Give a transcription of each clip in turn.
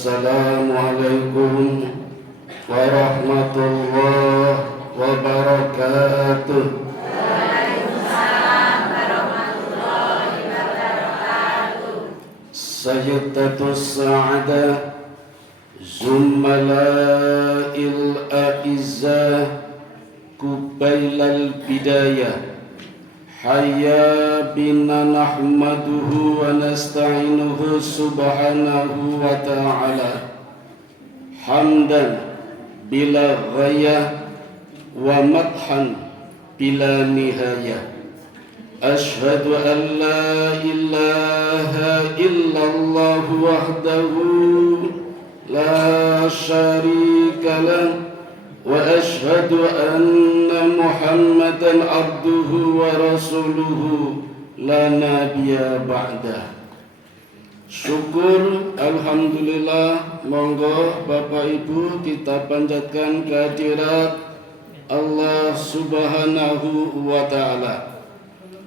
Assalamualaikum warahmatullahi wabarakatuh. Waalaikumsalam warahmatullahi wabarakatuh. Sayyidatus sa'adah Zummala'il a'izzah Kubailal bidayah Hayya bina nahmaduhu wa nasta'inuhu subhanahu wa ta'ala Hamdan bila ghayah wa madhan bila nihayah Ashhadu an la ilaha illallah wahdahu la syarika lah wa ashhadu anna Muhammadan abduhu wa rasuluhu la nabiyya ba'dah. Syukur alhamdulillah, monggo Bapak Ibu kita panjatkan kehadirat Allah Subhanahu wa taala.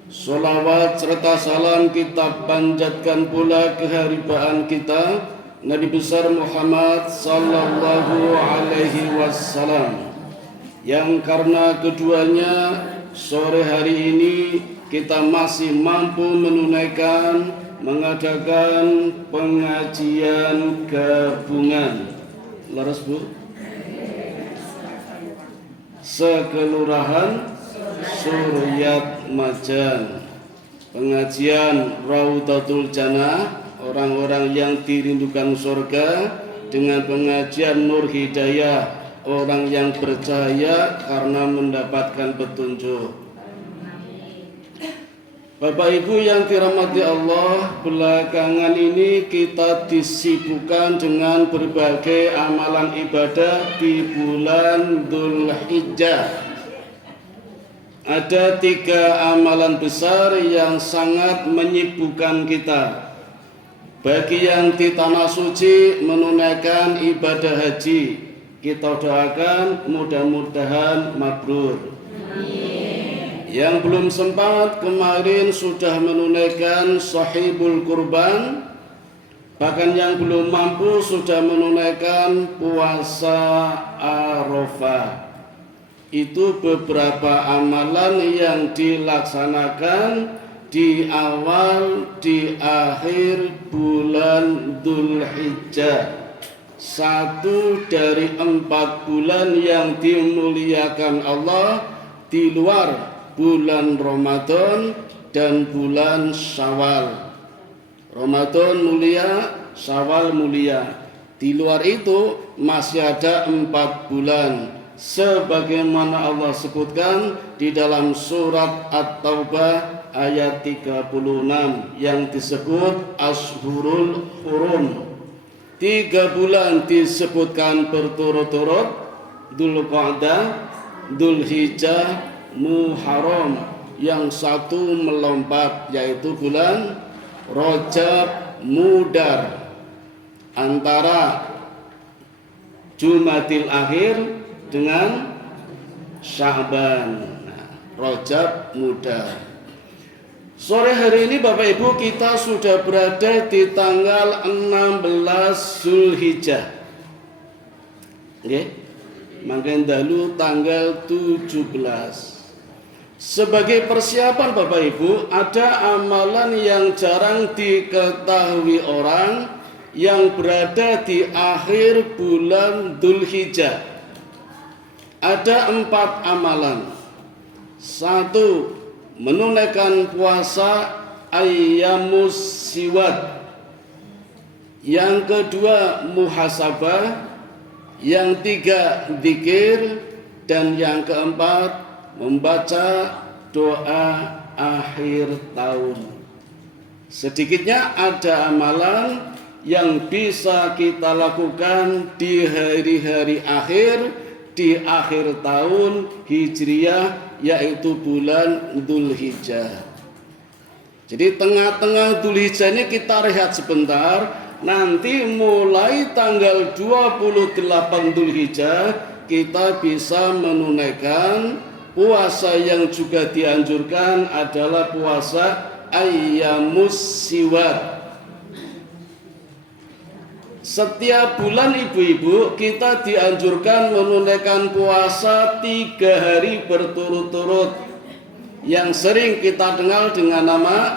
Salawat serta salam kita panjatkan pula keharibaan kita Nabi besar Muhammad sallallahu alaihi wasallam, yang karena keduanya sore hari ini kita masih mampu mengadakan pengajian gabungan. Laras Bu? Sekelurahan Suryat Majan, pengajian Raudatul Jannah, orang-orang yang dirindukan surga, dengan pengajian Nur Hidayah, orang yang bercahaya karena mendapatkan petunjuk. Bapak Ibu yang dirahmati Allah, belakangan ini kita disibukkan dengan berbagai amalan ibadah di bulan Dzulhijjah. Ada 3 amalan besar yang sangat menyibukkan kita. Bagi yang di tanah suci menunaikan ibadah haji, kita doakan mudah-mudahan mabrur. Amin. Yang belum sempat kemarin sudah menunaikan sahibul kurban, bahkan yang belum mampu sudah menunaikan puasa Arafah. Itu beberapa amalan yang dilaksanakan di awal, di akhir bulan Dzulhijjah, 1 dari 4 bulan yang dimuliakan Allah di luar bulan Ramadan dan bulan Syawal. Ramadan mulia, Syawal mulia. Di luar itu masih ada 4 bulan, sebagaimana Allah sebutkan di dalam surat At-Taubah ayat 36 yang disebut Ashhurul Hurum. 3 bulan disebutkan berturut-turut, Dzulqa'dah, Dzulhijjah, Muharram. Yang 1 melompat, yaitu bulan Rajab Mudar, antara Jumadil Akhir dengan Sya'ban. Rajab Mudar. Sore hari ini Bapak Ibu kita sudah berada di tanggal 16 Dzulhijjah. Nggih. Mangken dalu tanggal 17. Sebagai persiapan Bapak Ibu, ada amalan yang jarang diketahui orang yang berada di akhir bulan Dzulhijjah. Ada 4 amalan. 1, menunaikan puasa ayyamus siwad. Yang kedua muhasabah. Yang 3 zikir. Dan yang keempat membaca doa akhir tahun. Sedikitnya ada amalan yang bisa kita lakukan di hari-hari akhir, di akhir tahun Hijriyah, yaitu bulan Dzulhijjah. Jadi tengah-tengah Dzulhijjah ini kita rehat sebentar. Nanti mulai tanggal 28 Dzulhijjah kita bisa menunaikan puasa yang juga dianjurkan adalah puasa ayyamus siwad. Setiap bulan ibu-ibu kita dianjurkan menunaikan puasa 3 hari berturut-turut yang sering kita kenal dengan nama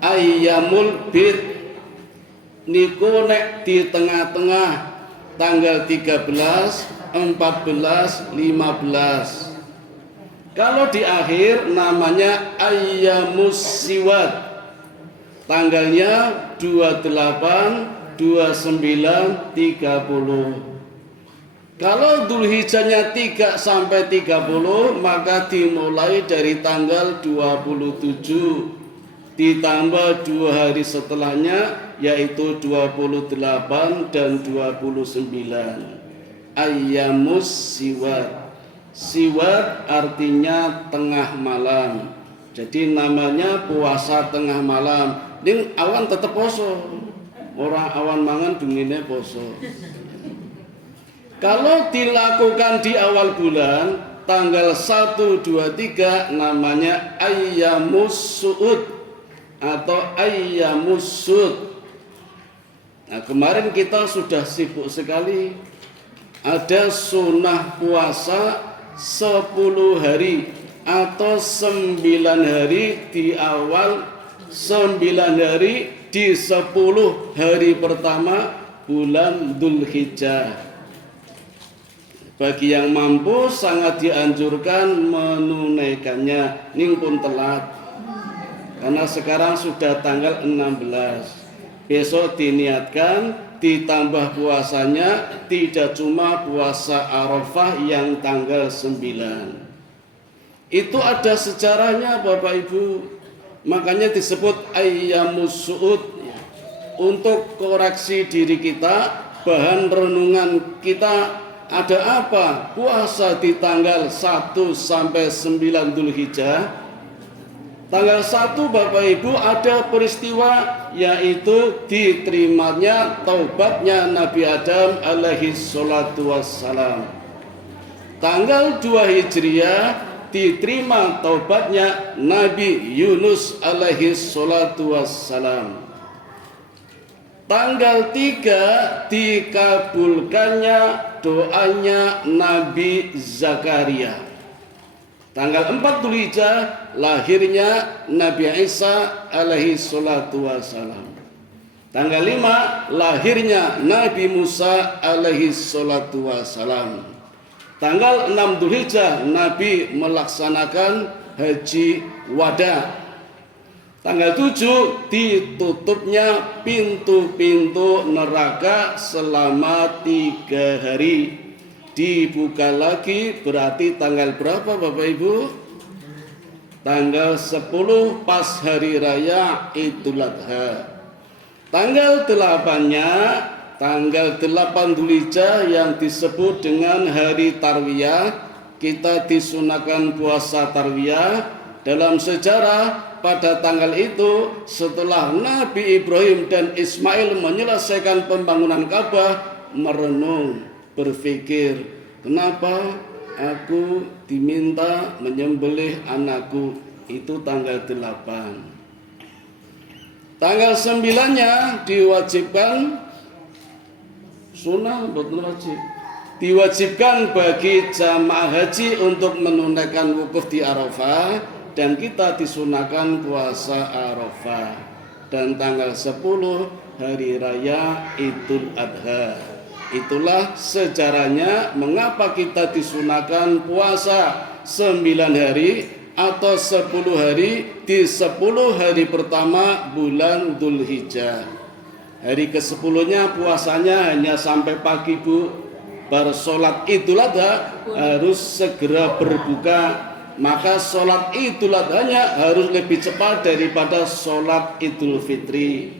Ayyamul Bid. Niku nek di tengah-tengah tanggal 13, 14, 15. Kalau di akhir namanya Ayyamus Siwat. Tanggalnya 28, 29, 30. Kalau Dzulhijjahnya 3 sampai 30, maka dimulai dari tanggal 27 ditambah 2 hari setelahnya, yaitu 28 dan 29. Ayyamus Siwat. Siwat artinya tengah malam. Jadi namanya puasa tengah malam. Ning awan tetap poso. Orang awan mangan bengine poso. Kalau dilakukan di awal bulan tanggal 1, 2, 3 namanya Ayyamus Su'ud atau Ayyamus Sud. Nah, kemarin kita sudah sibuk sekali. Ada sunnah puasa 10 hari atau 9 hari di awal, 9 hari di 10 hari pertama bulan Dzulhijjah. Bagi yang mampu sangat dianjurkan menunaikannya. Ning pun telat karena sekarang sudah tanggal 16. Besok diniatkan ditambah puasanya, tidak cuma puasa Arafah yang tanggal 9. Itu ada sejarahnya Bapak Ibu. Makanya disebut Ayyamus Su'ud. Untuk koreksi diri kita, bahan renungan kita ada apa? Puasa di tanggal 1 sampai 9 Dzulhijjah. Tanggal 1 Bapak Ibu ada peristiwa, yaitu diterimanya taubatnya Nabi Adam alaihi salatu wassalam. Tanggal 2 Hijriah diterima taubatnya Nabi Yunus alaihi salatu wassalam. Tanggal 3 dikabulkannya doanya Nabi Zakaria. Tanggal 4 Dzulhijjah lahirnya Nabi Isa alaihi salatu wassalam. Tanggal 5 lahirnya Nabi Musa alaihi salatu wassalam. Tanggal 6 Dzulhijjah Nabi melaksanakan haji wada. Tanggal 7 ditutupnya pintu-pintu neraka selama 3 hari. Dibuka lagi berarti tanggal berapa Bapak Ibu? Tanggal 10 pas hari raya Idul Adha. Tanggal 8-nya, tanggal 8 Dzulhijjah yang disebut dengan hari Tarwiyah, kita disunahkan puasa Tarwiyah. Dalam sejarah pada tanggal itu setelah Nabi Ibrahim dan Ismail menyelesaikan pembangunan Ka'bah, merenung, berpikir, kenapa aku diminta menyembelih anakku? Itu tanggal 8. Tanggal 9-nya diwajibkan sunnah betul wajib. Diwajibkan bagi jamaah haji untuk menunaikan wukuf di Arafah, dan kita disunahkan puasa Arafah. Dan tanggal 10 hari raya Idul Adha. Itulah sejarahnya mengapa kita disunahkan puasa 9 hari atau 10 hari di 10 hari pertama bulan Dzulhijjah. Hari ke-10-nya puasanya hanya sampai pagi Bu. Baru sholat Idul Adha harus segera berbuka. Maka sholat Idul Adhanya harus lebih cepat daripada sholat Idul Fitri.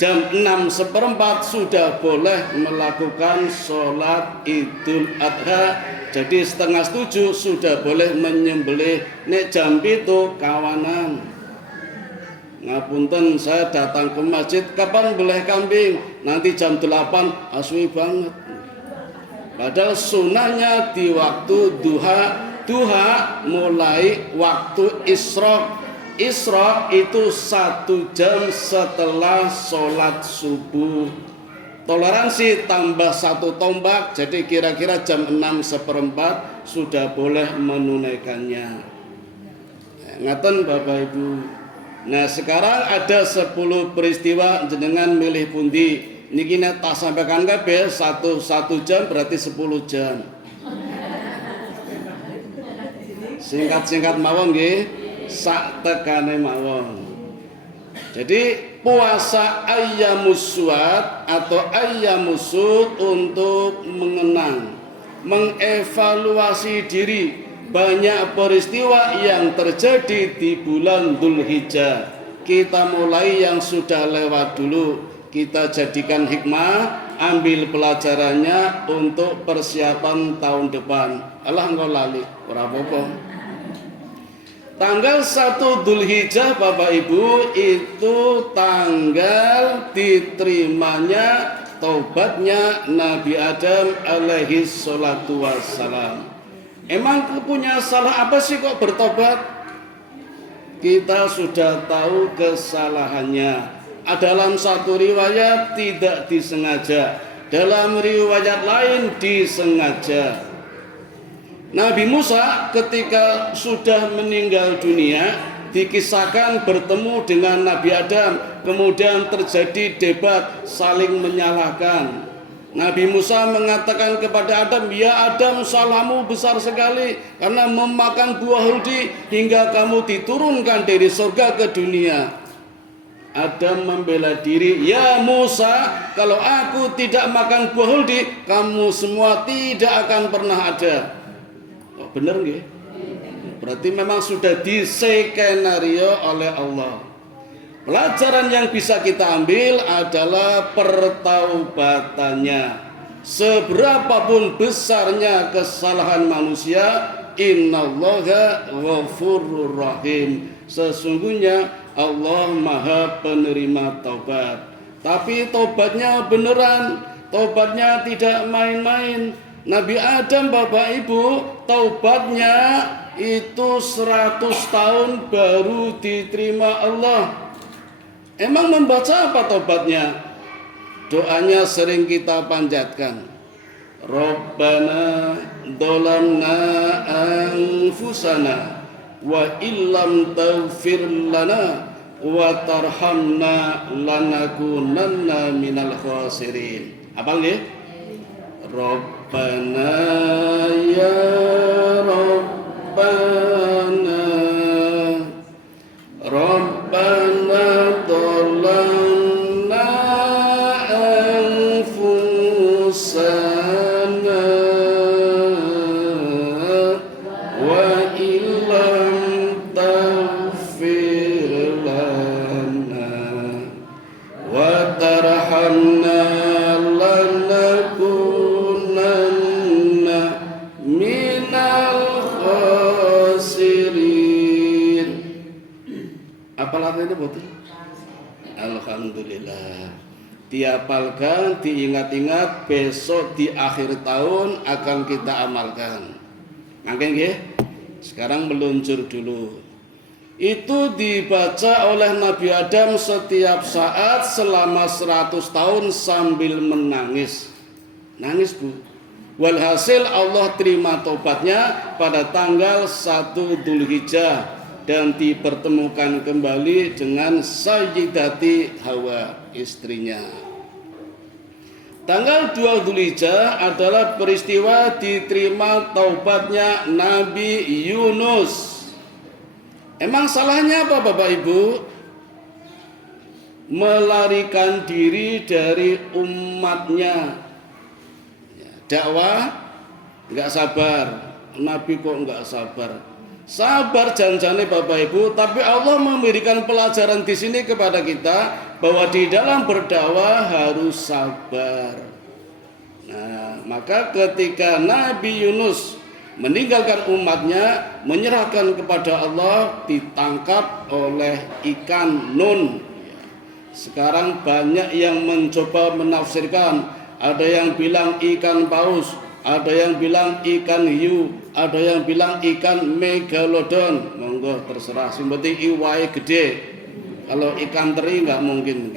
Jam 6:15 sudah boleh melakukan sholat Idul Adha. Jadi 6:30 sudah boleh menyembelih. Nek jam itu kawanan. Ngapunten, saya datang ke masjid, kapan boleh kambing? Nanti jam 8, aswi banget. Padahal sunnahnya di waktu duha. Duha mulai waktu Isra. Isra itu 1 jam setelah sholat subuh. Toleransi tambah 1 tombak, jadi kira-kira jam 6:15 sudah boleh menunaikannya. Ngaten Bapak Ibu. Nah sekarang ada 10 peristiwa jenengan milih pundi. Niki nek tak sampaikan kabeh 1 jam berarti 10 jam. Singkat-singkat mawon nggih, sak tekane mawon. Jadi puasa ayyamus syuhad atau ayyamus syuhud untuk mengenang, mengevaluasi diri banyak peristiwa yang terjadi di bulan Dzulhijjah. Kita mulai yang sudah lewat dulu, kita jadikan hikmah, ambil pelajarannya untuk persiapan tahun depan. Allah engkau lali, ora apa-apa. Tanggal 1 Dzulhijjah Bapak Ibu itu tanggal diterimanya taubatnya Nabi Adam alaihi salatu wassalam. Emang punya salah apa sih kok bertobat? Kita sudah tahu kesalahannya. Dalam satu riwayat tidak disengaja, dalam riwayat lain disengaja. Nabi Musa ketika sudah meninggal dunia dikisahkan bertemu dengan Nabi Adam, kemudian terjadi debat saling menyalahkan. Nabi Musa mengatakan kepada Adam, "Ya Adam, salahmu besar sekali karena memakan buah huldi hingga kamu diturunkan dari surga ke dunia." Adam membela diri, "Ya Musa, kalau aku tidak makan buah huldi, kamu semua tidak akan pernah ada." Oh, benar nggih? Berarti memang sudah diskenario oleh Allah. Pelajaran yang bisa kita ambil adalah pertaubatannya. Seberapapun besarnya kesalahan manusia, innallaha ghafurur rahim. Sesungguhnya Allah Maha penerima taubat. Tapi taubatnya beneran, taubatnya tidak main-main. Nabi Adam Bapak Ibu taubatnya itu 100 tahun baru diterima Allah. Emang membaca apa taubatnya? Doanya sering kita panjatkan. Rabbana dolamna anfusana wa illam taghfir lana wa tarhamna lanakunanna minal khasirin. Apa nggih? Rabbana ya Rabbana Rabbana dolamna anfusana wa illam taghfir lana wa tarhamna lanakunanna minal khasirin. Apalah ini betul? Alhamdulillah. Dihafalkan, diingat-ingat, besok di akhir tahun akan kita amalkan. Mungkin nggih? Sekarang meluncur dulu. Itu dibaca oleh Nabi Adam setiap saat selama 100 tahun sambil menangis. Nangis Bu. Walhasil Allah terima taubatnya pada tanggal 1 Dzulhijjah dan dipertemukan kembali dengan Sayyidati Hawa, istrinya. Tanggal 2 Dzulhijjah adalah peristiwa diterima taubatnya Nabi Yunus. Emang salahnya apa Bapak Ibu? Melarikan diri dari umatnya. Dakwah nggak sabar, Nabi kok nggak sabar. Sabar janjane Bapak Ibu, tapi Allah memberikan pelajaran di sini kepada kita bahwa di dalam berdakwah harus sabar. Nah, maka ketika Nabi Yunus meninggalkan umatnya, menyerahkan kepada Allah, ditangkap oleh ikan nun. Sekarang banyak yang mencoba menafsirkan, ada yang bilang ikan paus, ada yang bilang ikan hiu, ada yang bilang ikan megalodon. Monggo terserah, sing penting iwae gede. Kalau ikan teri nggak mungkin.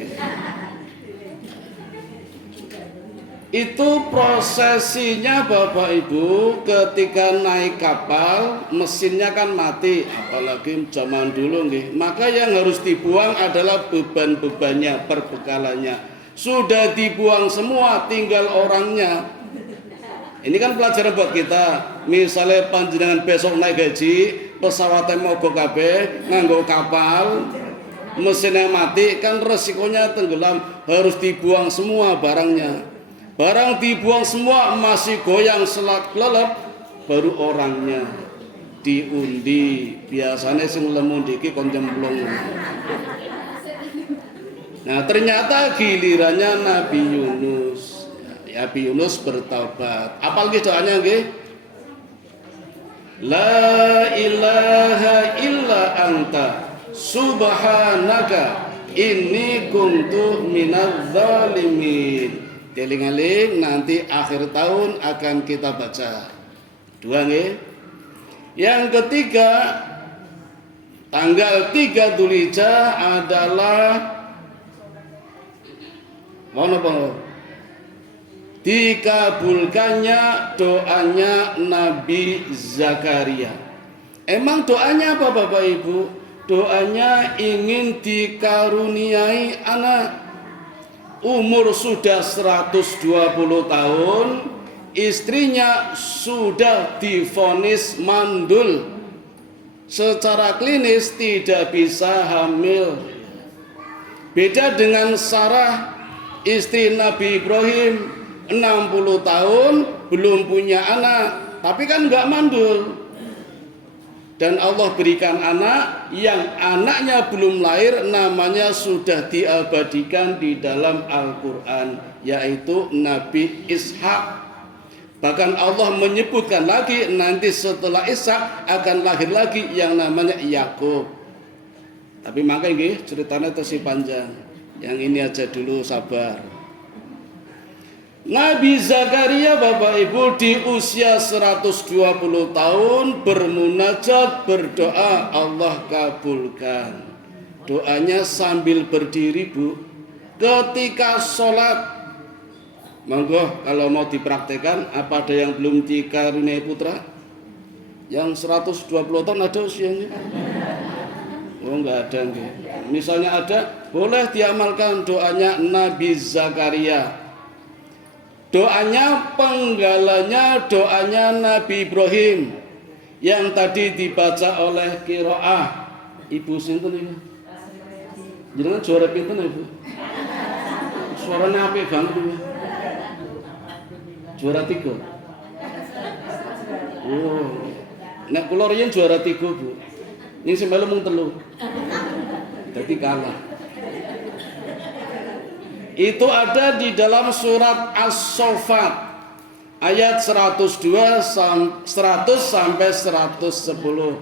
Itu prosesinya Bapak Ibu ketika naik kapal mesinnya kan mati, apalagi zaman dulu nggih. Maka yang harus dibuang adalah beban-bebannya, perbekalannya. Sudah dibuang semua, tinggal orangnya. Ini kan pelajaran buat kita. Misalnya panjenengan besok naik haji, pesawatnya mogok kabeh, nganggo kapal, mesinnya mati, kan resikonya tenggelam, harus dibuang semua barangnya. Barang dibuang semua masih goyang selak lelep, baru orangnya diundi. Biasanya sing lemu diki kon jemplung. Nah, ternyata gilirannya Nabi Yunus. Nabi Yunus bertaubat. Apalagi doanya nggih? La ilaha illa anta subhanaka inni kuntu minadz zalimin. Eling-eling nanti akhir tahun akan kita baca. Dua nih. Yang ketiga, tanggal 3 Dzulhijjah adalah dikabulkannya doanya Nabi Zakaria. Emang doanya apa Bapak Ibu? Doanya ingin dikaruniai anak. Umur sudah 120 tahun, istrinya sudah divonis mandul. Secara klinis tidak bisa hamil. Beda dengan Sarah, istri Nabi Ibrahim, 60 tahun belum punya anak, tapi kan nggak mandul. Dan Allah berikan anak yang anaknya belum lahir, namanya sudah diabadikan di dalam Al-Quran, yaitu Nabi Ishak. Bahkan Allah menyebutkan lagi nanti setelah Ishak akan lahir lagi yang namanya Yakub. Tapi makanya ceritanya tersi panjang. Yang ini aja dulu, sabar. Nabi Zakaria Bapak Ibu di usia 120 tahun bermunajat, berdoa, Allah kabulkan. Doanya sambil berdiri Bu. Ketika sholat, monggo kalau mau dipraktekkan, apa ada yang belum dikaruniai putra? Yang 120 tahun ada usianya? Oh enggak ada enggak. Misalnya ada, boleh diamalkan doanya Nabi Zakaria. Doanya penggalanya doanya Nabi Ibrahim yang tadi dibaca oleh Qiraah. Ibu sinten iki? Jenengan juara pinten Ibu? Suaranya apik banget iki. Juara 3. Oh. Nek kula riyen juara 3, Bu. Ning sing melu mung 3. Dadi kalah. Itu ada di dalam surat As-Saffat ayat 100 sampai 110.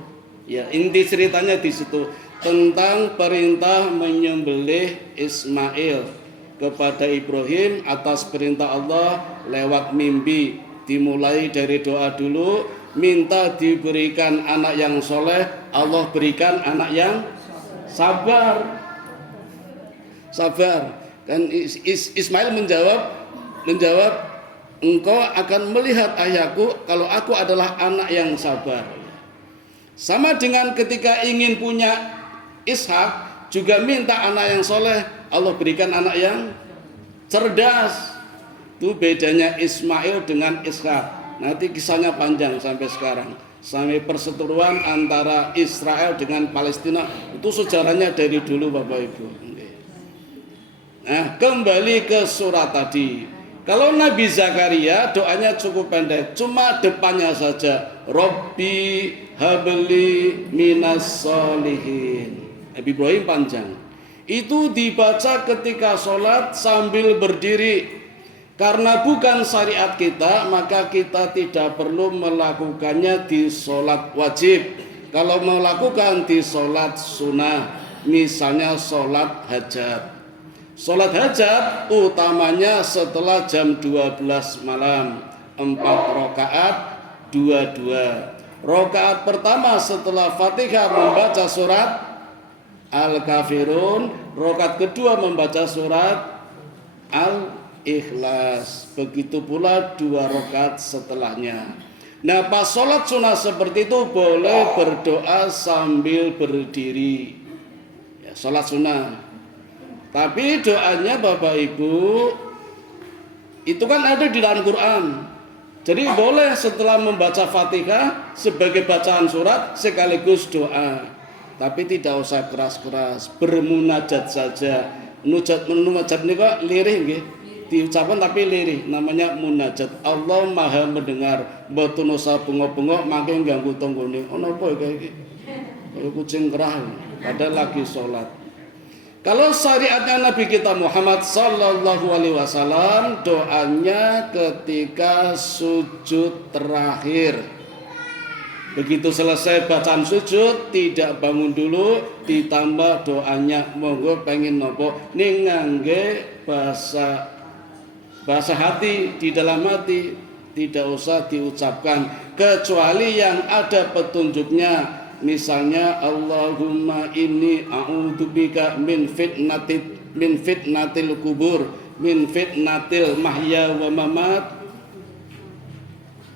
Ya, inti ceritanya di situ tentang perintah menyembelih Ismail kepada Ibrahim atas perintah Allah lewat mimpi. Dimulai dari doa dulu, minta diberikan anak yang soleh, Allah berikan anak yang sabar. Sabar. Dan Ismail menjawab, engkau akan melihat ayahku kalau aku adalah anak yang sabar. Sama dengan ketika ingin punya Ishak, juga minta anak yang soleh, Allah berikan anak yang cerdas. Itu bedanya Ismail dengan Ishak. Nanti kisahnya panjang sampai sekarang. Sampai perseteruan antara Israel dengan Palestina. Itu sejarahnya dari dulu Bapak Ibu. Nah, kembali ke surat tadi. Kalau Nabi Zakaria doanya cukup pendek, cuma depannya saja, Robbi habli minas solihin. Nabi Ibrahim panjang. Itu dibaca ketika sholat sambil berdiri. Karena bukan syariat kita, maka kita tidak perlu melakukannya di sholat wajib. Kalau melakukan di sholat sunnah, misalnya sholat hajat. Sholat hajat utamanya setelah jam 12 malam, 4 rakaat, 22. Rakaat pertama setelah Fatihah membaca surat Al-Kafirun, rakaat kedua membaca surat ikhlas. Begitu pula 2 rakaat setelahnya. Nah, pas sholat sunnah seperti itu boleh berdoa sambil berdiri. Ya, sholat sunnah. Tapi doanya Bapak Ibu itu kan ada di dalam Quran. Jadi boleh setelah membaca Fatihah sebagai bacaan surat sekaligus doa. Tapi tidak usah keras-keras, bermunajat saja. Munajat ini kok lirih nggih. Diucapkan tapi lirih, namanya munajat. Allah Maha mendengar. Mboten usah bengok-bengok mangke ganggu tanggane. Ono apa iki? Kalau kucing kerah padahal lagi sholat. Kalau syariatnya Nabi kita Muhammad sallallahu alaihi wasallam, doanya ketika sujud terakhir. Begitu selesai bacaan sujud, tidak bangun dulu, ditambah doanya. Monggo pengen nopo ning ngangge bahasa hati, di dalam hati, tidak usah diucapkan kecuali yang ada petunjuknya. Misalnya Allahumma inni a'udzubika min fitnatil kubur, min fitnatil mahya wa mamat,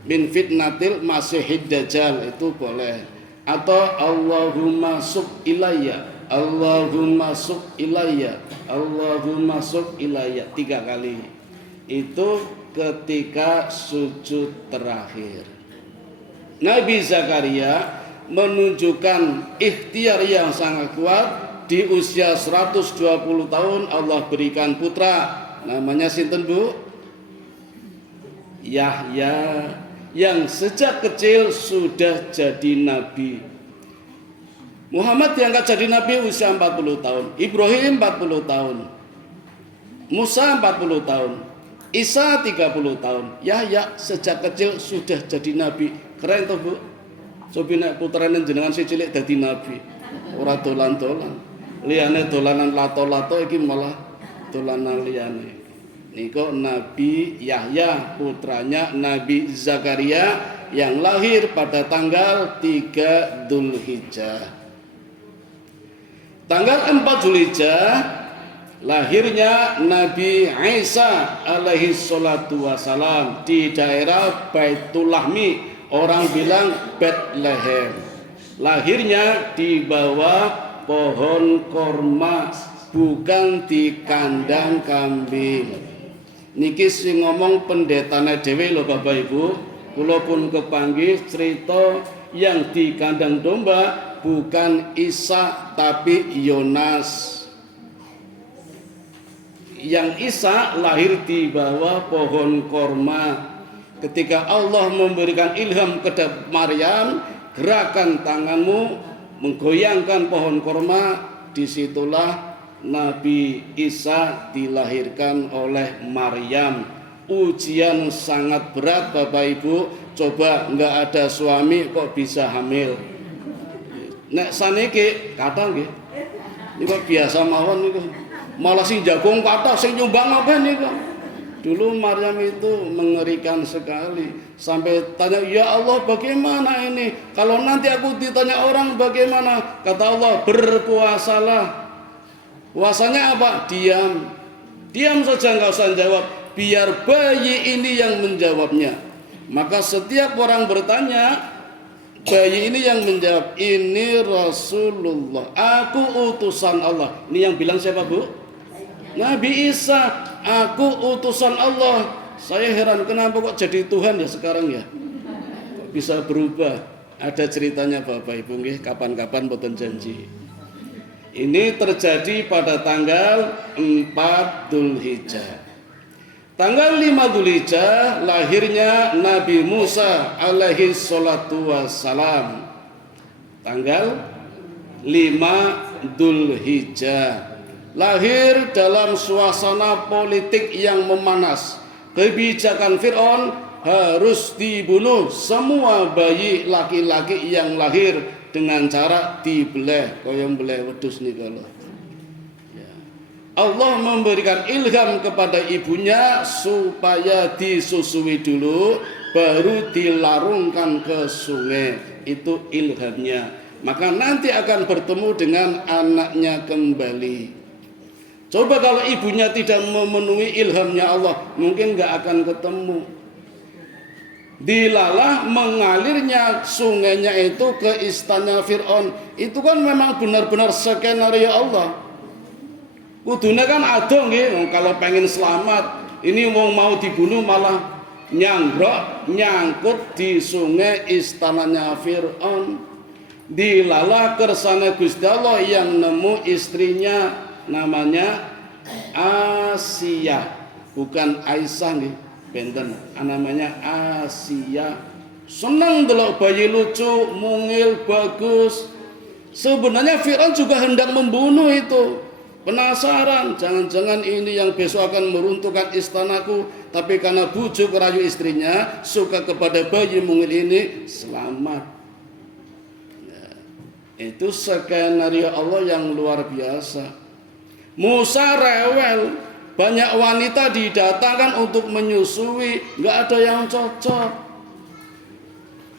min fitnatil masihid dajjal, itu boleh. Atau Allahumma sub ilayya, Allahumma sub ilayya, Allahumma sub ilayya 3 kali. Itu ketika sujud terakhir. Nabi Zakaria menunjukkan ikhtiar yang sangat kuat. Di usia 120 tahun Allah berikan putra. Namanya sinten Bu? Yahya, yang sejak kecil sudah jadi nabi. Muhammad diangkat jadi nabi usia 40 tahun, Ibrahim 40 tahun, Musa 40 tahun, Isa 30 tahun. Yahya sejak kecil sudah jadi nabi. Keren toh Bu? Cobi nek putrane jenengan si cilik dadi nabi. Ora dolan-dolan. Liyane dolanan lato-lato iki malah dolanan liyane. Niko Nabi Yahya, putranya Nabi Zakaria yang lahir pada tanggal 3 Dzulhijjah. Tanggal 4 Dzulhijjah lahirnya Nabi Isa alaihi salatu wasalam di daerah Baitul Lahmi, orang bilang Bethlehem. Lahirnya di bawah pohon korma, bukan di kandang kambing. Niki sing ngomong pendetane dhewe lho Bapak Ibu. Kula pun kepanggih cerita yang di kandang domba bukan Isa tapi Yonas. Yang Isa lahir di bawah pohon korma. Ketika Allah memberikan ilham kepada Maryam, gerakan tanganmu menggoyangkan pohon korma, disitulah Nabi Isa dilahirkan oleh Maryam. Ujian sangat berat Bapak Ibu. Coba nggak ada suami kok bisa hamil. Nek saniki kata nggih. Niku biasa mawon niku. Malah sing jagung kathah sing nyumbang apa niku. Dulu Maryam itu mengerikan sekali. Sampai tanya, ya Allah bagaimana ini? Kalau nanti aku ditanya orang bagaimana? Kata Allah, berpuasalah. Puasanya apa? Diam. Diam saja, nggak usah jawab. Biar bayi ini yang menjawabnya. Maka setiap orang bertanya, bayi ini yang menjawab, ini Rasulullah, aku utusan Allah. Ini yang bilang siapa Bu? Nabi Isa, aku utusan Allah. Saya heran kenapa kok jadi Tuhan ya sekarang ya. Kok bisa berubah? Ada ceritanya Bapak Ibu nggih, kapan-kapan boten janji. Ini terjadi pada tanggal 4 Dzulhijjah. Tanggal 5 Dzulhijjah lahirnya Nabi Musa alaihi salatu wassalam. Tanggal 5 Dzulhijjah. Lahir dalam suasana politik yang memanas. Kebijakan Fir'aun harus dibunuh semua bayi laki-laki yang lahir dengan cara dibeleh, koyong beleh wedhus nika lho. Allah memberikan ilham kepada ibunya supaya disusui dulu baru dilarungkan ke sungai. Itu ilhamnya. Maka nanti akan bertemu dengan anaknya kembali. Coba kalau ibunya tidak memenuhi ilhamnya Allah, mungkin nggak akan ketemu. Dilalah mengalirnya sungainya itu ke istana Fir'aun. Itu kan memang benar-benar skenario Allah. Kudune kan ada nggih, kalau pengen selamat. Ini mau dibunuh malah nyangkut di sungai istananya Fir'aun. Dilalah kersane Gusti Allah yang nemu istrinya namanya Asia, bukan Aisyah nih. Benten, namanya Asia. Senang delok bayi lucu, mungil, bagus. Sebenarnya Fir'aun juga hendak membunuh itu. Penasaran, jangan-jangan ini yang besok akan meruntuhkan istanaku. Tapi karena bujuk rayu istrinya, suka kepada bayi mungil ini, selamat. Ya, itu skenario Allah yang luar biasa. Musa rewel. Banyak wanita didatangkan untuk menyusui, nggak ada yang cocok.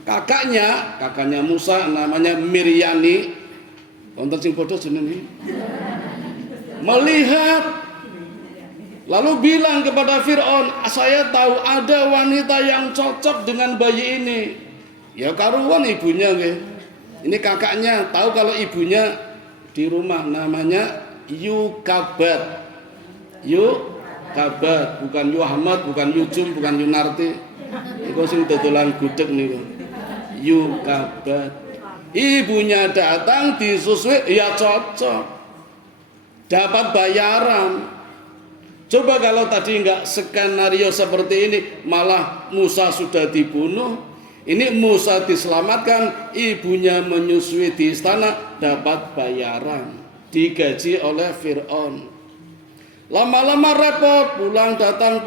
Kakaknya Musa namanya Miryani, wonten sing padha jenenge. Melihat, lalu bilang kepada Fir'aun, saya tahu ada wanita yang cocok dengan bayi ini. Ya karuan ibunya, nggih. Ini kakaknya tahu kalau ibunya di rumah, namanya Yukabat. Yukabat, bukan Yuhamad, bukan Yujum, bukan Yunarti. Iku sing dodolan gudeg niku. Yukabat. Ibunya datang disusui, ya cocok. Dapat bayaran. Coba kalau tadi enggak skenario seperti ini, malah Musa sudah dibunuh. Ini Musa diselamatkan, ibunya menyusui di istana, dapat bayaran. Digaji oleh Fir'aun. Lama-lama repot, pulang datang,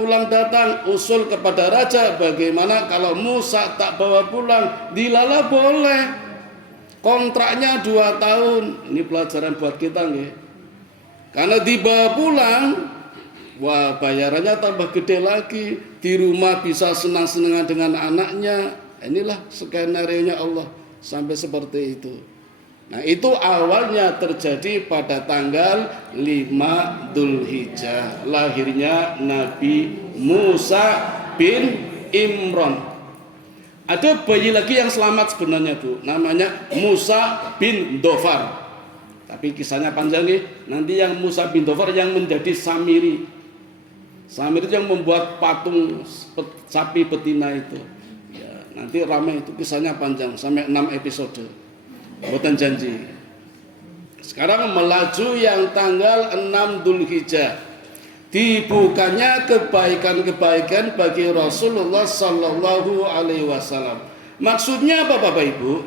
usul kepada raja, bagaimana kalau Musa tak bawa pulang? Dilala boleh, kontraknya 2 tahun. Ini pelajaran buat kita nih. Karena dibawa pulang, wah bayarannya tambah gede lagi. Di rumah bisa senang-senang dengan anaknya. Inilah skenario-nya Allah, sampai seperti itu. Nah itu awalnya terjadi pada tanggal 5 Dzulhijjah, lahirnya Nabi Musa bin Imran. Ada bayi lagi yang selamat sebenarnya Bu, namanya Musa bin Dhofar. Tapi kisahnya panjang nih. Nanti yang Musa bin Dhofar yang menjadi Samiri. Samiri itu yang membuat patung sapi betina itu. Ya, nanti ramai itu, kisahnya panjang sampai 6 episode. Buatan janji. Sekarang melaju yang tanggal 6 Dzulhijjah. Dibukanya kebaikan-kebaikan bagi Rasulullah Sallallahu Alaihi Wasallam. Maksudnya apa Bapak Ibu?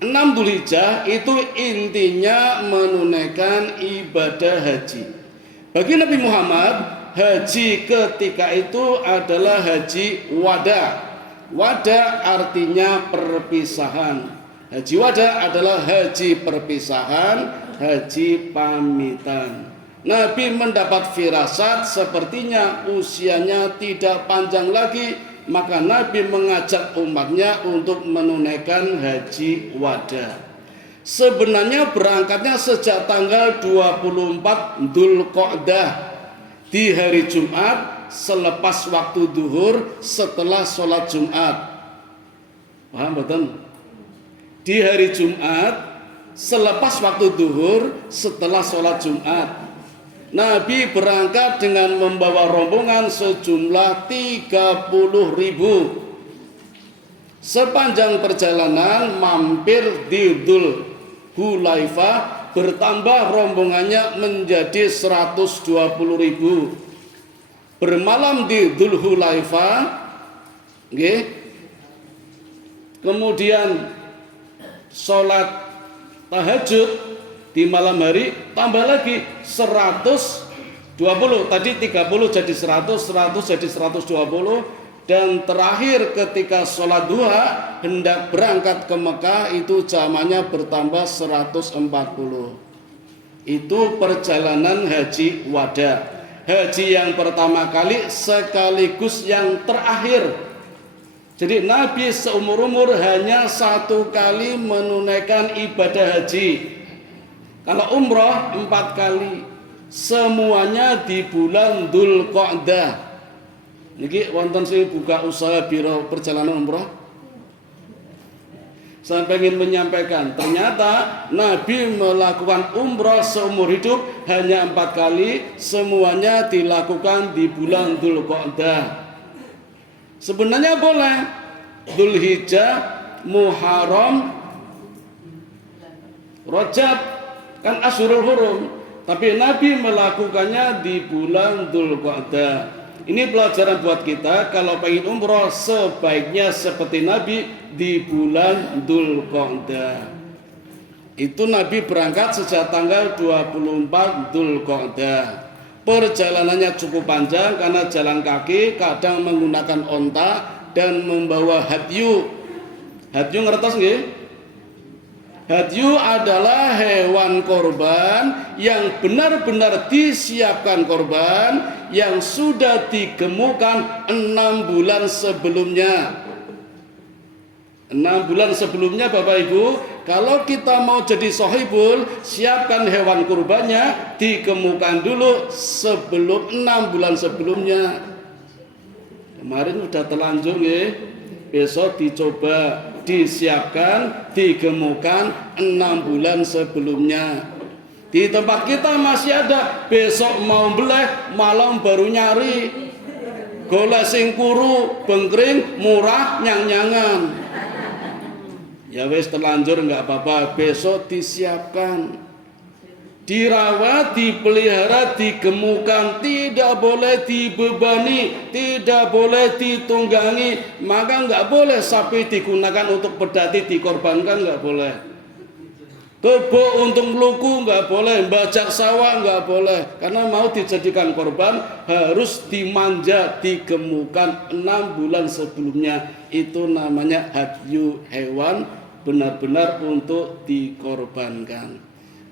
6 Dzulhijjah itu intinya menunaikan ibadah haji. Bagi Nabi Muhammad, haji ketika itu adalah haji wada. Wada artinya perpisahan. Haji wada adalah haji perpisahan, haji pamitan. Nabi mendapat firasat sepertinya usianya tidak panjang lagi, maka Nabi mengajak umatnya untuk menunaikan haji wada. Sebenarnya berangkatnya sejak tanggal 24 Dzulqa'dah di hari Jumat selepas waktu duhur setelah sholat Jumat. Paham betul? Di hari Jumat selepas waktu duhur setelah sholat Jumat, Nabi berangkat dengan membawa rombongan sejumlah 30.000. Sepanjang perjalanan mampir di Dzul Hulaifah, bertambah rombongannya menjadi 120.000. Bermalam di Dzul Hulaifah, kemudian sholat tahajud di malam hari, tambah lagi 120. Tadi 30 jadi 100, 100 jadi 120. Dan terakhir ketika sholat duha hendak berangkat ke Mekah, itu zamannya bertambah 140. Itu perjalanan haji wada, haji yang pertama kali sekaligus yang terakhir. Jadi Nabi seumur-umur hanya 1 kali menunaikan ibadah haji. Kalau umroh 4 kali. semuanya di bulan Dzulqa'dah. Niki wonten sing buka usaha biro perjalanan umroh. Saya ingin menyampaikan, ternyata Nabi melakukan umroh seumur hidup hanya 4 kali, semuanya dilakukan di bulan Dzulqa'dah. Sebenarnya boleh Dzulhijjah, Muharram, Rajab, kan Ashurul Hurum, tapi Nabi melakukannya di bulan Dzulqa'dah. Ini pelajaran buat kita, kalau pengen umroh sebaiknya seperti Nabi di bulan Dzulqa'dah. Itu Nabi berangkat sejak tanggal 24 Dzulqa'dah. Perjalanannya cukup panjang karena jalan kaki, kadang menggunakan onta dan membawa hadyu. Hadyu ngertos nggih? Hadyu adalah hewan korban yang benar-benar disiapkan korban yang sudah digemukkan 6 bulan sebelumnya. 6 bulan sebelumnya Bapak Ibu, kalau kita mau jadi sohibul, siapkan hewan kurbannya, digemukkan dulu sebelum 6 bulan sebelumnya. Kemarin udah terlanjur ya, besok dicoba, disiapkan, digemukkan 6 bulan sebelumnya. Di tempat kita masih ada, besok mau beleh, malam baru nyari. Golek sing kuru, bengkring, murah, nyang-nyangan. Ya wes terlanjur nggak apa-apa, besok disiapkan, dirawat, dipelihara, digemukkan, tidak boleh dibebani, tidak boleh ditunggangi. Maka nggak boleh sapi digunakan untuk pedati, dikorbankan nggak boleh. Kebo untuk meluku nggak boleh, bajak sawah nggak boleh, karena mau dijadikan korban harus dimanja, digemukkan 6 bulan sebelumnya. Itu namanya hadyu, hewan benar-benar untuk dikorbankan.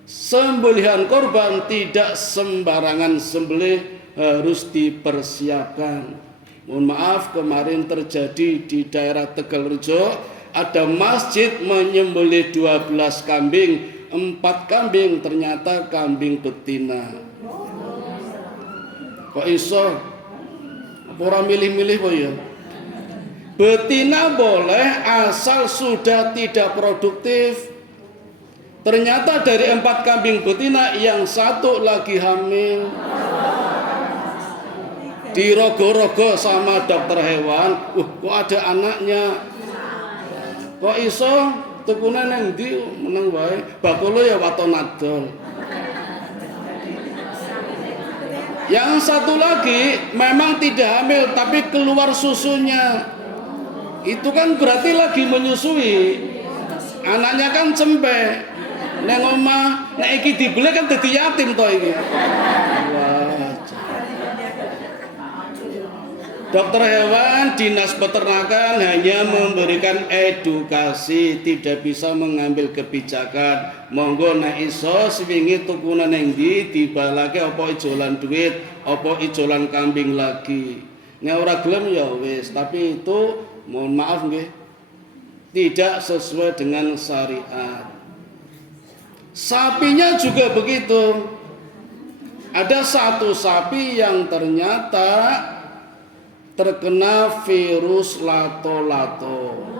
Sembelihan korban tidak sembarangan sembelih, harus dipersiapkan. Mohon maaf, kemarin terjadi di daerah Tegalrejo, ada masjid menyembelih 12 kambing, 4 kambing ternyata kambing betina. Kok iso? Apa orang milih-milih kok ya? Betina boleh asal sudah tidak produktif. Ternyata dari 4 kambing betina yang 1 lagi hamil. Dirogo-rogo sama dokter hewan, kok ada anaknya. Kok iso tukune nang ndi meneng wae. Bakule ya waton adol. Yang 1 lagi memang tidak hamil tapi keluar susunya. Itu kan berarti lagi menyusui. Anaknya kan cempe. Neng omah, nek iki dibeli kan dadi yatim to iki. Dokter hewan, dinas peternakan hanya memberikan edukasi, tidak bisa mengambil kebijakan. Monggo nek iso swingi tukune ning ndi dibalake apa ijolan duit, apa ijolan kambing lagi. Nek ora gelem ya wis, tapi itu mohon maaf nggih, tidak sesuai dengan syariat. Sapinya juga begitu. Ada 1 sapi yang ternyata terkena virus lato-lato.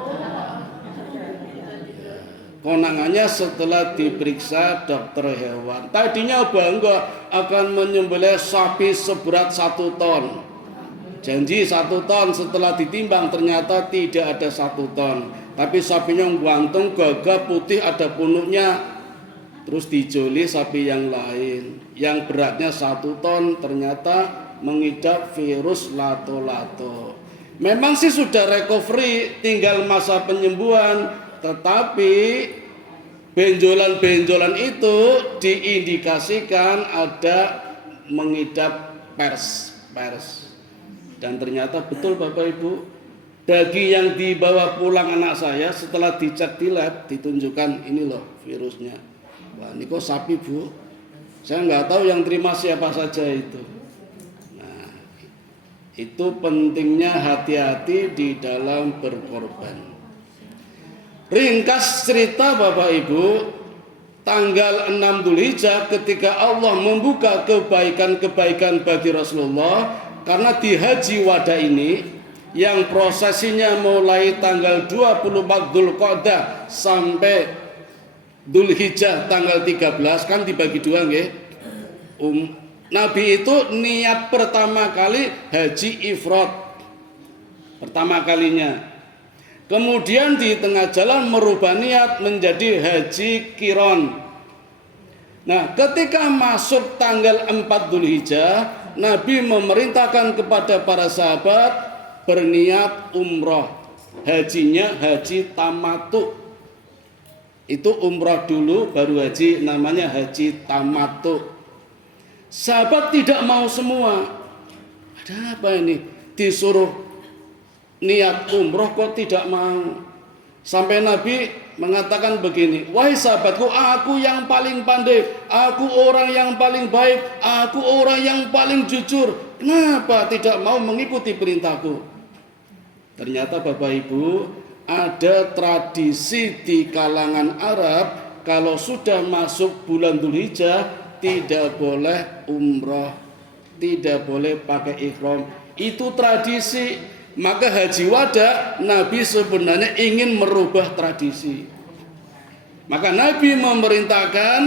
Konangannya setelah diperiksa dokter hewan. Tadinya bangga akan menyembelih sapi seberat 1 ton. Janji 1 ton, setelah ditimbang ternyata tidak ada 1 ton. Tapi sapinya gantung, gagah, putih, ada punuknya. Terus dijoli sapi yang lain yang beratnya 1 ton ternyata mengidap virus lato-lato. Memang sih sudah recovery, tinggal masa penyembuhan, tetapi benjolan-benjolan itu diindikasikan ada mengidap pers. Dan ternyata betul Bapak Ibu, daging yang dibawa pulang anak saya setelah dicek di lab ditunjukkan ini loh virusnya. Wah, ini kok sapi Bu? Saya nggak tahu yang terima siapa saja itu. Nah, itu pentingnya hati-hati di dalam berkorban. Ringkas cerita Bapak Ibu, tanggal 6 Dzulhijjah ketika Allah membuka kebaikan-kebaikan bagi Rasulullah, karena di haji wada ini yang prosesinya mulai tanggal 24 Dzulqa'dah sampai Dzulhijjah tanggal 13 kan dibagi dua nggih. Nabi itu niat pertama kali haji ifrad pertama kalinya. Kemudian di tengah jalan merubah niat menjadi haji kiron. Nah, ketika masuk tanggal 4 Dzulhijjah, Nabi memerintahkan kepada para sahabat berniat umroh. Hajinya haji tamattu. Itu umroh dulu baru haji, namanya haji tamattu. Sahabat tidak mau semua. Ada apa ini? Disuruh niat umroh kok tidak mau. Sampai Nabi mengatakan begini, wahai sahabatku, aku yang paling pandai, aku orang yang paling baik, aku orang yang paling jujur, kenapa tidak mau mengikuti perintahku? Ternyata Bapak Ibu, ada tradisi di kalangan Arab, kalau sudah masuk bulan Dzulhijjah tidak boleh umroh, tidak boleh pakai ihram. Itu tradisi. Maka haji wada Nabi sebenarnya ingin merubah tradisi. Maka Nabi memerintahkan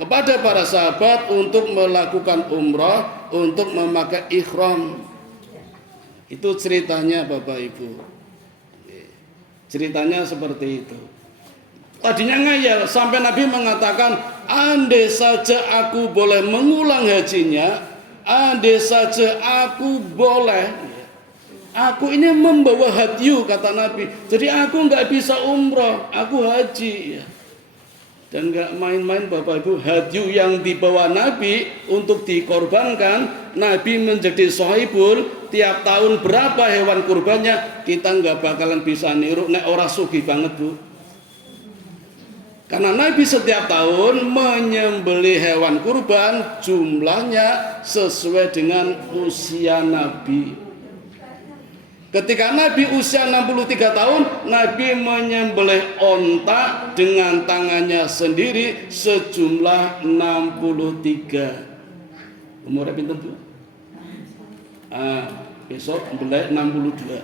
kepada para sahabat untuk melakukan umrah, untuk memakai ihram. Itu ceritanya Bapak Ibu. Ceritanya seperti itu. Tadinya ngayal sampai Nabi mengatakan, andai saja aku boleh mengulang hajinya, andai saja aku boleh, aku ini membawa hadyu, kata Nabi. Jadi aku nggak bisa umroh, aku haji. Dan nggak main-main Bapak Ibu, hadyu yang dibawa Nabi untuk dikorbankan, Nabi menjadi sohibul. Tiap tahun berapa hewan kurbannya, kita nggak bakalan bisa niru. Nek ora sugih banget Bu. Karena Nabi setiap tahun menyembelih hewan kurban, jumlahnya sesuai dengan usia Nabi. Ketika Nabi usia 63 tahun, Nabi menyembelih onta dengan tangannya sendiri sejumlah 63. Umurnya pinten Bu? Besok mbelih 62.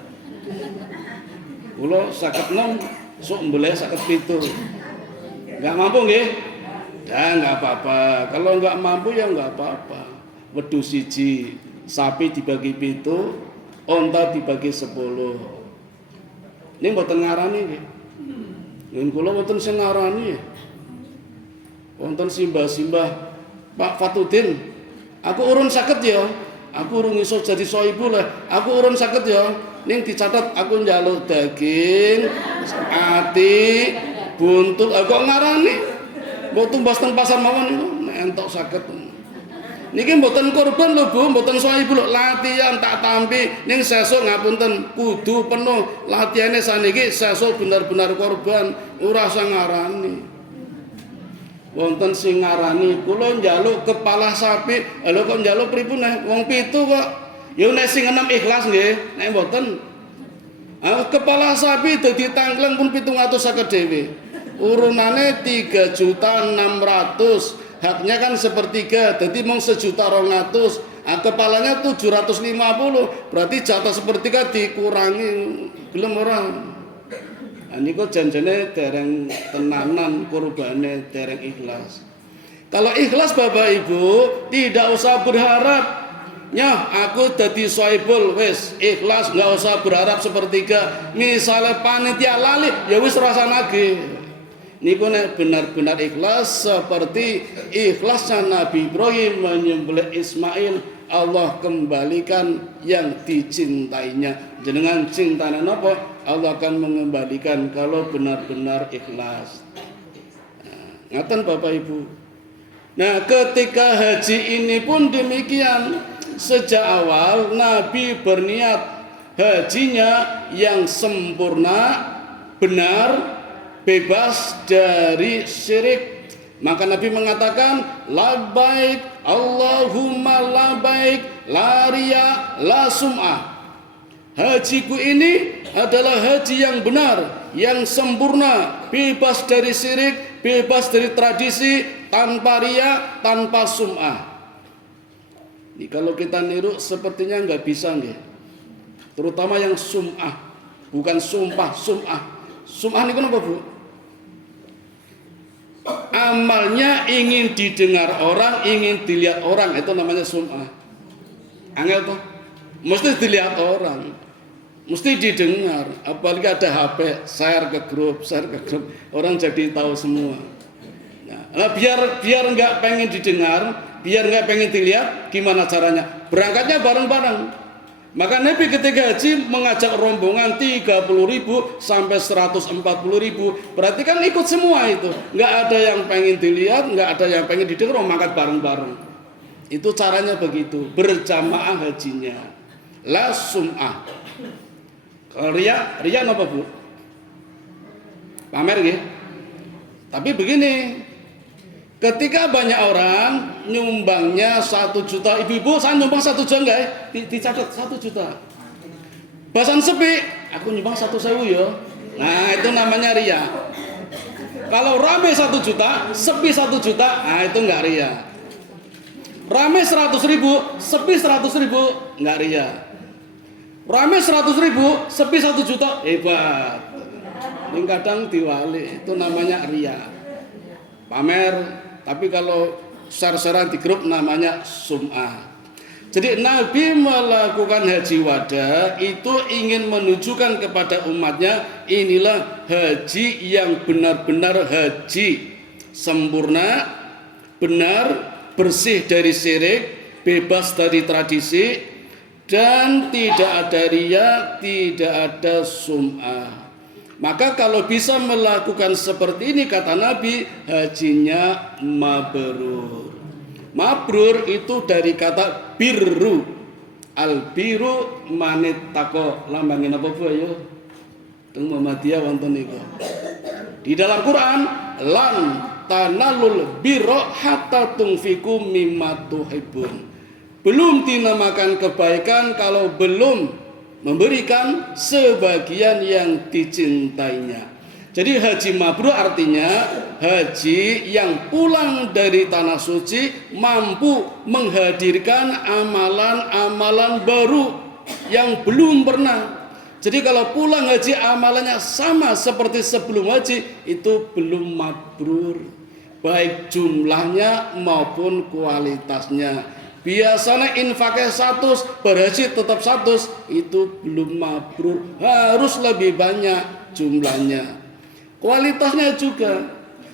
Kula 56, sok mbelih 57. Enggak mampu nggih? Ya enggak apa-apa. Kalau enggak mampu ya enggak apa-apa. Wedhus siji, sapi dibagi 7, onta dibagi 10. Ini mboten ngarani nggih. Yen kula mboten sing ngarani. Wonten simbah-simbah, Pak Fatudin, aku urun saged ya. Aku urung iso jadi sohibul lah. Aku urun saged ya. Ning dicatat aku njaluk daging, ati, buntut. Kok ngarani? Mbok tumbas teng pasar mawon entuk saged. Niki mboten korban lho Bu, mboten sohibul, latihan tak tampi ning sesuk ngapunten kudu penuh latihane saniki, sesuk bener-bener korban, ora usah ngarani. Wonten sing ngarani kula njaluk kepala sapi, lho kok njaluk pripun neh? Wong 7 kok. Ya nek sing 6 ikhlas nggih, nek mboten. Kepala sapi dadi tangkleng pun 750 dhewe. Urunane 3.600.000. Haknya kan sepertiga, jadi mau 1.200.000. Kepalanya 750, berarti jatah sepertiga dikurangi, gelem orang. Ini kok janjane dereng tenanan, kurbane dereng ikhlas. Kalau ikhlas Bapak Ibu, tidak usah berharap. Nyah, aku dadi sohibul, wis ikhlas, nggak usah berharap sepertiga. Misalnya panitia lali, ya wis rasa nagih. Niku nek benar-benar ikhlas seperti ikhlasnya Nabi Ibrahim menyembelih Ismail, Allah kembalikan yang dicintainya. Jenengan cintane napa? Allah akan mengembalikan kalau benar-benar ikhlas. Ngaten Bapak Ibu. Nah, ketika haji ini pun demikian. Sejak awal Nabi berniat hajinya yang sempurna, benar, bebas dari syirik. Maka Nabi mengatakan, labbaik Allahumma labbaik la riya la sum'ah. Hajiku ini adalah haji yang benar, yang sempurna, bebas dari syirik, bebas dari tradisi, tanpa riya, tanpa sum'ah. Ini kalau kita niru sepertinya nggak bisa nggih. Terutama yang sum'ah, bukan sumpah, sum'ah. Sum'ah ini kenapa Bu? Amalnya ingin didengar orang, ingin dilihat orang, itu namanya sum'ah. Angel tuh, mesti dilihat orang, mesti didengar. Apalagi ada HP, share ke grup, orang jadi tahu semua. Nah, biar nggak pengen didengar, biar nggak pengen dilihat, gimana caranya? Berangkatnya bareng-bareng. Maka Nabi ketika haji mengajak rombongan 30.000 sampai 140.000. Berarti kan ikut semua itu. Nggak ada yang pengen dilihat, nggak ada yang pengen didengar, mangkat bareng-bareng. Itu caranya begitu, berjamaah hajinya. La sum'ah. Kalau riya apa Bu? Pamer gitu. Tapi begini, ketika banyak orang nyumbangnya 1 juta, ibu-ibu saya nyumbang 1 juta enggak ya? Dicatat 1 juta. Bahasan sepi, aku nyumbang 1.000 ya. Nah itu namanya riya. Kalau rame 1 juta, sepi 1 juta, nah itu enggak riya. Rame 100.000, sepi 100.000, enggak riya. Rame 100.000, sepi 1 juta, hebat. Ini kadang diwali, itu namanya riya. Pamer. Tapi kalau share-sharean di grup namanya sum'ah. Jadi Nabi melakukan haji wada itu ingin menunjukkan kepada umatnya, inilah haji yang benar-benar haji sempurna, benar, bersih dari syirik, bebas dari tradisi, dan tidak ada riya, tidak ada sum'ah. Maka kalau bisa melakukan seperti ini, kata Nabi, hajinya mabrur. Mabrur itu dari kata birru. Al biru manit tako. Lambangin apa Bu ayo? Teng Muhammadiyah wonten niku. Di dalam Quran, lan tanalul birra hatta tunfiqu mimma tuhibbun. Belum dinamakan kebaikan kalau belum memberikan sebagian yang dicintainya. Jadi haji mabrur artinya haji yang pulang dari tanah suci mampu menghadirkan amalan-amalan baru yang belum pernah. Jadi kalau pulang haji amalannya sama seperti sebelum haji, itu belum mabrur, baik jumlahnya maupun kualitasnya. Biasanya infaknya 100, berhaji tetap 100, itu belum mabrur, harus lebih banyak jumlahnya, kualitasnya juga.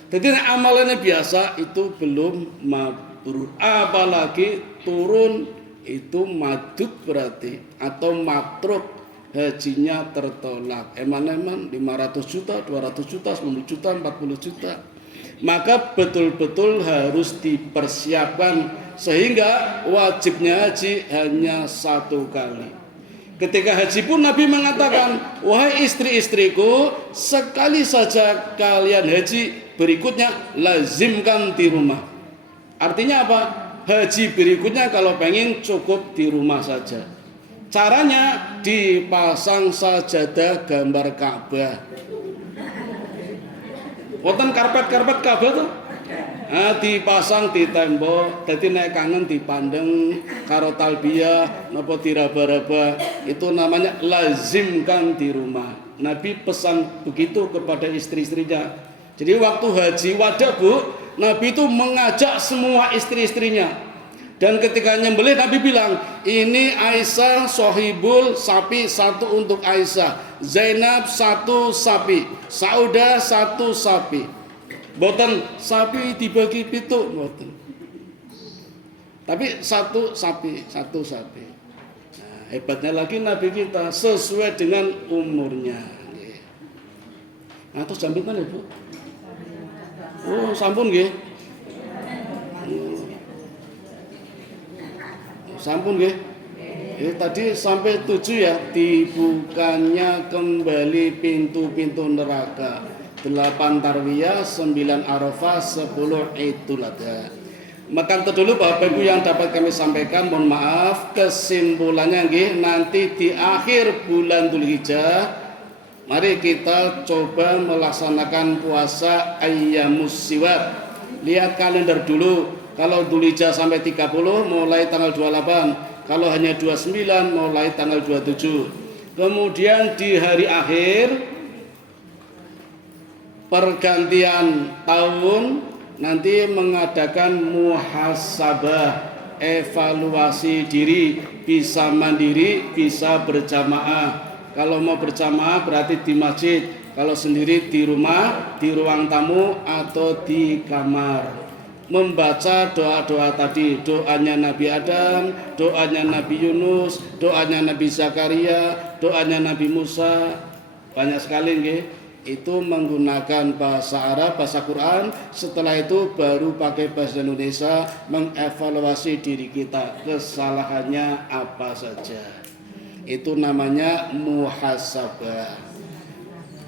Jadi amalannya biasa itu belum mabrur, apalagi turun itu madud berarti, atau matruk, hajinya tertolak. Eman-eman 500 juta, 200 juta, 10 juta, 40 juta. Maka betul-betul harus dipersiapkan, sehingga wajibnya haji hanya 1 kali. Ketika haji pun Nabi mengatakan, wahai istri-istriku, sekali saja kalian haji, berikutnya lazimkan di rumah. Artinya apa? Haji berikutnya kalau pengen cukup di rumah saja. Caranya dipasang sajadah gambar Ka'bah. Wonten karpet-karpet Ka'bah tuh. Nah, dipasang di tembok, jadi nek kangen dipandeng karo talbiyah napa diraba-raba, itu namanya lazimkan di rumah. Nabi pesan begitu kepada istri-istrinya. Jadi waktu haji wada Bu, Nabi itu mengajak semua istri-istrinya. Dan ketika nyembelih Nabi bilang, ini Aisyah sohibul sapi 1 untuk Aisyah, Zainab 1 sapi, Saudah 1 sapi. Boten sapi dibagi 7, boten. Tapi 1 sapi. Nah, hebatnya lagi Nabi kita sesuai dengan umurnya. Nah, terus jam pinten ya Bu? Oh, sampun nggih. Sampun nggih. Tadi sampai 7 ya, dibukanya kembali pintu-pintu neraka. 8 tarwiyah, 9 arafah, 10 idul adha. Maka itu dulu Bapak Ibu yang dapat kami sampaikan. Mohon maaf, kesimpulannya nggih, nanti di akhir bulan Dzulhijjah Mari kita coba melaksanakan puasa ayyamus siwak. Lihat kalender dulu. Kalau Dzulhijjah sampai 30 mulai tanggal 28. Kalau hanya 29 mulai tanggal 27. Kemudian di hari akhir pergantian tahun nanti mengadakan muhasabah, evaluasi diri, bisa mandiri, bisa berjamaah. Kalau mau berjamaah berarti di masjid, kalau sendiri di rumah, di ruang tamu atau di kamar. Membaca doa-doa tadi, doanya Nabi Adam, doanya Nabi Yunus, doanya Nabi Zakaria, doanya Nabi Musa. Banyak sekali nggih. Itu menggunakan bahasa Arab, bahasa Quran. Setelah itu baru pakai bahasa Indonesia, mengevaluasi diri kita, kesalahannya apa saja. Itu namanya muhasabah.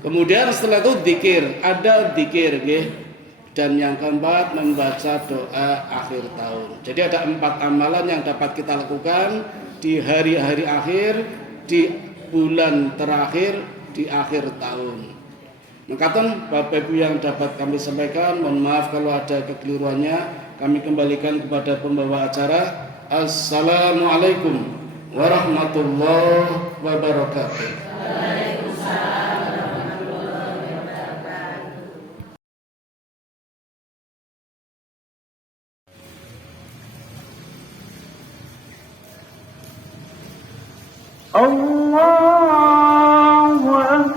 Kemudian setelah itu dzikir, ada dzikir nggih. Dan yang keempat membaca doa akhir tahun. Jadi ada 4 amalan yang dapat kita lakukan di hari-hari akhir, di bulan terakhir, di akhir tahun. Mengatakan Bapak Ibu yang dapat kami sampaikan, mohon maaf kalau ada kekeliruannya. Kami kembalikan kepada pembawa acara. Assalamualaikum warahmatullahi wabarakatuh. Waalaikumsalam warahmatullahi wabarakatuh. Allahu Akbar.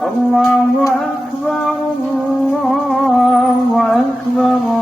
Allahu Akbar, Allahu Akbar.